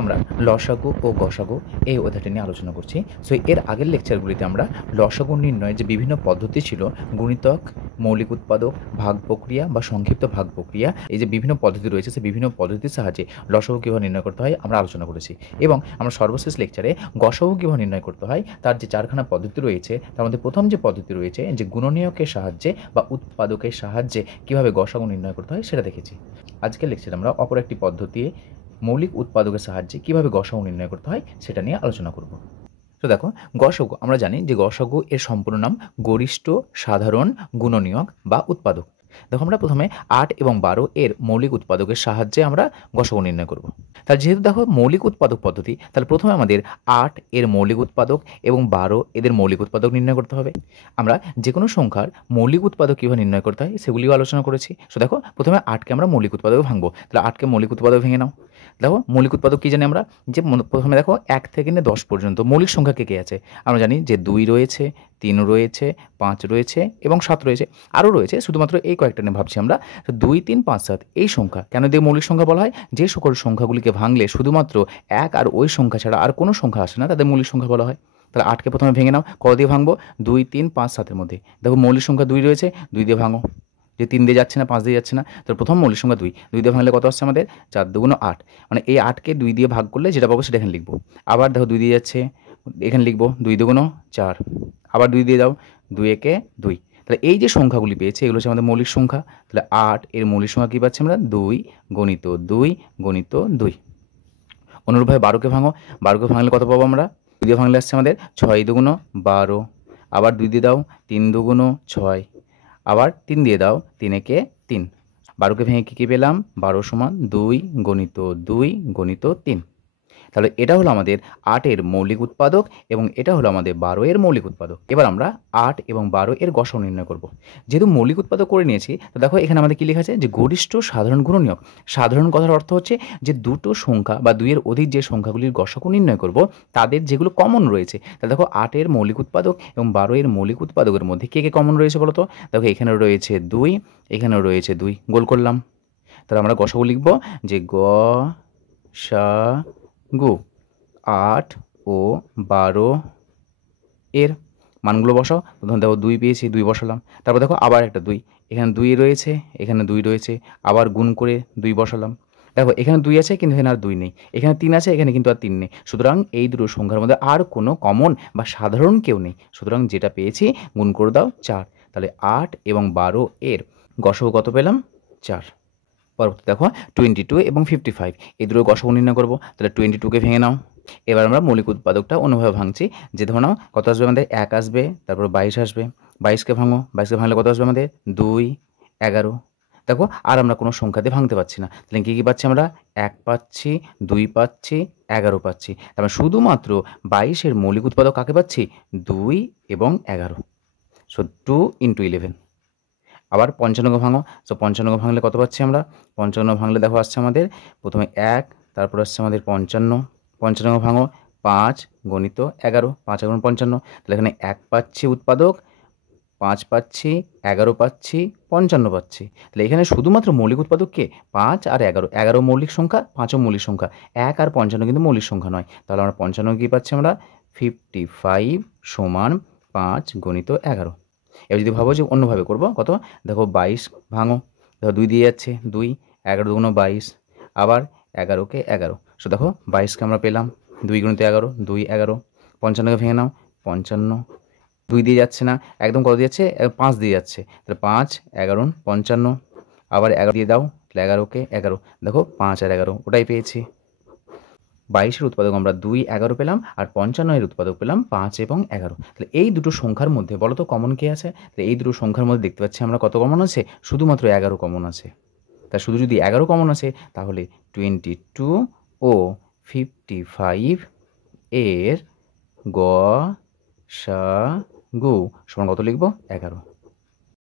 আমরা লসাগু ও গসাগু এই অধ্যায়টি নিয়ে আলোচনা করছি। সো এর আগের লেকচারগুলিতে আমরা লসাগু নির্ণয়ের যে বিভিন্ন পদ্ধতি ছিল, গুণিতক, মৌলিক উৎপাদক, ভাগ প্রক্রিয়া বা সংক্ষিপ্ত ভাগ প্রক্রিয়া, এই যে বিভিন্ন পদ্ধতি রয়েছে সেই বিভিন্ন পদ্ধতির সাহায্যে লসাগু কীভাবে নির্ণয় করতে হয় আমরা আলোচনা করেছি। এবং আমরা সর্বশেষ লেকচারে গসাগু কীভাবে নির্ণয় করতে হয় তার যে চারখানা পদ্ধতি রয়েছে তার মধ্যে প্রথম যে পদ্ধতি রয়েছে যে গুণনীয়কের সাহায্যে বা উৎপাদকের সাহায্যে কীভাবে গসাগু নির্ণয় করতে হয় সেটা দেখেছি। আজকের লেকচারে আমরা অপর একটি পদ্ধতি মৌলিক উৎপাদকের সাহায্যে কীভাবে গসাগু নির্ণয় করতে হয় সেটা নিয়ে আলোচনা করব। তো দেখো, গসাগু আমরা জানি যে গসাগু এর সম্পূর্ণ নাম গরিষ্ঠ সাধারণ গুণনীয়ক বা উৎপাদক। দেখো, আমরা প্রথমে 8 এবং 12 এর মৌলিক উৎপাদকের সাহায্যে আমরা গসাগু নির্ণয় করব। তাহলে যেহেতু দেখো মৌলিক উৎপাদক পদ্ধতি, তাহলে প্রথমে আমাদের 8 এর মৌলিক উৎপাদক এবং 12 এদের মৌলিক উৎপাদক নির্ণয় করতে হবে। আমরা যে কোনো সংখ্যার মৌলিক উৎপাদক কীভাবে নির্ণয় করতে হয় সেগুলিও আলোচনা করেছি। সো দেখো, প্রথমে 8কে আমরা মৌলিক উৎপাদক ভাঙবো। তাহলে 8কে মৌলিক উৎপাদক ভেঙে নাও। দেখো, মৌলিক উৎপাদক কী জানি আমরা, যে প্রথমে দেখো 1 থেকে 10 পর্যন্ত মৌলিক সংখ্যা কে কে আছে। আমরা জানি যে 2 রয়েছে, 3 রয়েছে, 5 রয়েছে এবং 7 রয়েছে। আরও রয়েছে, শুধুমাত্র এই কয়েকটা নিয়ে ভাবছি আমরা। 2, 3, 5, 7 এই সংখ্যা কেন দিয়ে মৌলিক সংখ্যা বলা হয়? যে সকল সংখ্যাগুলিকে ভাঙলে শুধুমাত্র 1 আর ওই সংখ্যা ছাড়া আর কোনো সংখ্যা আসে না তাদের মৌলিক সংখ্যা বলা হয়। তাহলে 8কে প্রথমে ভেঙে নাও। কত দিয়ে ভাঙবো? 2, 3, 5, 7-এর মধ্যে। দেখো মৌলিক সংখ্যা 2 রয়েছে, 2 দিয়ে ভাঙো। যে 3 দিয়ে যাচ্ছে না, 5 দিয়ে যাচ্ছে না, তো প্রথম মৌলিক সংখ্যা 2, 2 দিয়ে ভাঙলে কত আসছে আমাদের? 4 দুগুণ 8। মানে এই 8কে 2 দিয়ে ভাগ করলে যেটা পাবো সেটা এখানে লিখবো। আবার দেখো 2 দিয়ে যাচ্ছে, এখানে লিখবো 2 দুগুণ 4। আবার 2 দিয়ে দাও, 2 একে 2। তাহলে এই যে সংখ্যাগুলি পেয়েছে এগুলো হচ্ছে আমাদের মৌলিক সংখ্যা। তাহলে 8 এর মৌলিক সংখ্যা কী পাচ্ছি আমরা? 2 গণিত 2 গণিত 2। অনুরূপভাবে 12কে ভাঙো। 12কে ভাঙলে কত পাবো আমরা? 2 দিয়ে ভাঙলে আসছে আমাদের 6 দুগুণ 12। আবার 2 দিয়ে দাও, 3 দুগুণ 6। আবার 3 দিয়ে দাও, 3 একে 3। 12কে ভেঙে কী পেলাম? 12 সমান 2 গণিত 2 গণিত 3। তাহলে এটা হলো আমাদের 8 এর মৌলিক উৎপাদক এবং এটা হলো আমাদের 12 এর মৌলিক উৎপাদক। এবার আমরা 8 এবং 12 এর গসাগু নির্ণয় করব। যেহেতু মৌলিক উৎপাদক করে নিয়েছি, তো দেখো এখানে আমাদের কী লেখা আছে? যে গরিষ্ঠ সাধারণ গুণনীয়ক। সাধারণ কথার অর্থ হচ্ছে যে দুটো সংখ্যা বা 2 এর অধিক যে সংখ্যাগুলির গসাগু নির্ণয় করব তাদের যেগুলো কমন রয়েছে। তাহলে দেখো 8 এর মৌলিক উৎপাদক এবং 12 এর মৌলিক উৎপাদকের মধ্যে কে কে কমন রয়েছে বলো তো? দেখো এখানে রয়েছে 2, এখানেও রয়েছে 2, গোল করলাম। তাহলে আমরা গসাগু লিখব যে গসাগু 8 ও 12 এর মানগুলো বসাও। প্রথমে দেখো 2 পেয়েছি, 2 বসালাম। তারপর দেখো আবার একটা 2, এখানে 2 রয়েছে, এখানে 2 রয়েছে, আবার গুণ করে 2 বসালাম। দেখো এখানে 2 আছে কিন্তু এখানে আর 2 নেই, এখানে 3 আছে এখানে কিন্তু আর 3 নেই। সুতরাং এই দুটো সংখ্যার মধ্যে আর কোনো কমন বা সাধারণ কেউ নেই। সুতরাং যেটা পেয়েছি গুণ করে দাও 4। তাহলে 8 এবং 12 এর গসাগু কত পেলাম? 4। পরবর্তী দেখো 22 এবং 55 এই দুটো গসাগু নির্ণয় করবো। তাহলে 22কে ভেঙে নাও। এবার আমরা মৌলিক উৎপাদকটা অন্যভাবে ভাঙছি। যে ধরো নাও কত আসবে আমাদের? 1 আসবে, তারপর 22 আসবে। 22কে ভাঙো। 22কে ভাঙলে কত আসবে আমাদের? 2 11। দেখো আর আমরা কোনো সংখ্যা দিয়ে ভাঙতে পারছি না। তাহলে কী কী পাচ্ছি আমরা? 1 পাচ্ছি, 2 পাচ্ছি, 11 পাচ্ছি। তারপর শুধুমাত্র 22 এর মৌলিক উৎপাদক কাকে পাচ্ছি? 2 এবং 11। সো 2 × 11। আবার 55কে ভাঙো। সো 55কে ভাঙলে কত পাচ্ছি আমরা? 55 ভাঙলে দেখো আসছে আমাদের প্রথমে 1, তারপর আসছে আমাদের 55। 55কে ভাঙো। 5 গণিত 11, 5 × 55। তাহলে এখানে 1 পাচ্ছি উৎপাদক, 5 পাচ্ছি, 11 পাচ্ছি, 55 পাচ্ছি। তাহলে এখানে শুধুমাত্র মৌলিক উৎপাদক কে? 5 আর 11। 11 মৌলিক সংখ্যা, 5ও মৌলিক সংখ্যা। 1 আর 55 কিন্তু মৌলিক সংখ্যা নয়। তাহলে আমরা 55 কী পাচ্ছি আমরা? 55 সমান 5 গণিত 11। এবার যদি ভাবো যে অন্যভাবে করবো, কত? দেখো 22 ভাঙো। দেখো 2 দিয়ে যাচ্ছে, 2, 11 দুগুণ 22, আবার 11কে 11। সো দেখো 22কে আমরা পেলাম 2 × 11, 2 11। 55কে ভেঙে নাও। 55, 2 দিয়ে যাচ্ছে না, একদম কত দিয়ে যাচ্ছে? 5 দিয়ে যাচ্ছে। তাহলে 5, 11, 55, আবার 11 দিয়ে দাও। তাহলে 11কে 11। দেখো 5 আর 11 ওটাই পেয়েছি। 22 এর উৎপাদক আমরা 2, 11 পেলাম, আর 55 এর উৎপাদক পেলাম 5 এবং 11। তাহলে এই দুটো সংখ্যার মধ্যে বলো তো কমন কে আছে? তাহলে এই দুটো সংখ্যার মধ্যে দেখতে পাচ্ছি আমরা কত কমন আছে? শুধুমাত্র 11 কমন আছে। তা শুধু যদি 11 কমন আছে তাহলে 22 ও 55 এর গসাগু সমান কত লিখব? 11।